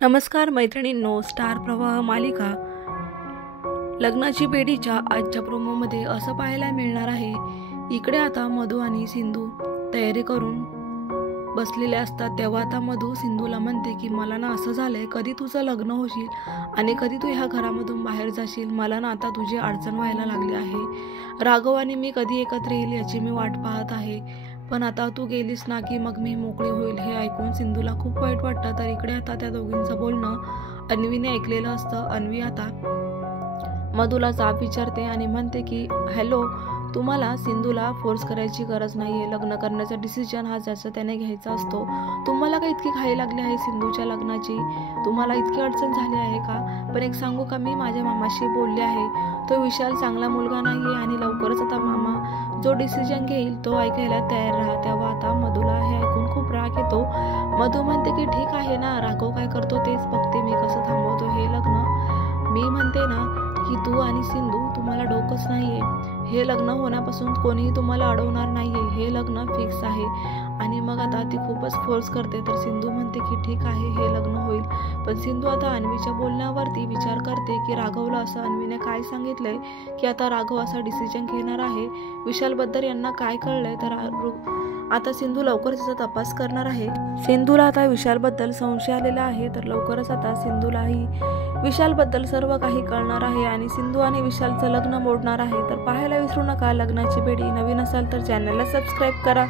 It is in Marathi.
नमस्कार मैत्रिणींनो, स्टार प्रवाह मालिका लग्नाची बेडीच्या आजच्या प्रोमोमध्ये असं पाहायला मिळणार आहे. इकडे आता मधू आणि सिंधू तयारी करून बसलेले असतात. तेव्हा आता मधू सिंधूला म्हणते की मला ना असं झालंय, कधी तुझं लग्न होशील आणि कधी तू ह्या घरामधून बाहेर जाशील. मला ना आता तुझी अडचण व्हायला लागली आहे. राघव आणि मी कधी एकत्र येईल याची मी वाट पाहत आहे, पण आता तू गेलीस ना की मग मी मोकळी होईल. हे ऐकून सिंधूला खूप वाईट वाटतं. तर इकडे आता त्या दोघींचं बोलणं अन्वीने ऐकलेलं असतं. अन्वी आता मधूला जाब विचारते आणि म्हणते की हॅलो, तुम्हाला सिंधूला फोर्स करायची गरज नाही आहे. लग्न करण्याचा डिसिजन हा ज्याचा त्याने घ्यायचा असतो. तुम्हाला काही इतकी घाई लागली आहे सिंधूच्या लग्नाची? तुम्हाला इतकी अडचण झाली आहे का? पण एक सांगू का, मी माझ्या मामाशी बोलले आहे. तो विशाल चांगला मुलगा नाही आहे आणि लवकरच आता मामा जो डिसिजन घेईल तो ऐकायला तयार राहा. तेव्हा आता मधूला हे ऐकून खूप राग येतो. मधू म्हणते की ठीक आहे ना, राघव काय करतो तेच बघते, मी कसं थांबवतो हे लग्न. मी म्हणते ना की तू आणि सिंधू, तुम्हाला डोकंच नाहीये. हे लग्न होण्यापासून कोणीही तुम्हाला अडवणार नाहीये. हे लग्न फिक्स आहे. आणि मग आता ती खूपच फोर्स करते. तर सिंधू म्हणते की ठीक आहे, हे लग्न होईल. पण सिंधू आता अन्वीच्या बोलण्यावरती विचार करते की राघवला असं अन्वीने काय सांगितलंय की आता राघव असा डिसिजन घेणार आहे. विशालबद्दल यांना काय कळलंय? तर आता सिंधू लवकरच त्याचा तपास करणार आहे. सिंधूला आता विशालबद्दल संशय आलेला आहे. तर लवकरच आता सिंधूलाही विशालबद्दल सर्व काही कळणार आहे आणि सिंधू आणि विशालचं लग्न मोडणार आहे. तर पाहायला विसरू नका लग्नाची बेडी. नवीन असाल तर चॅनलला सबस्क्राईब करा.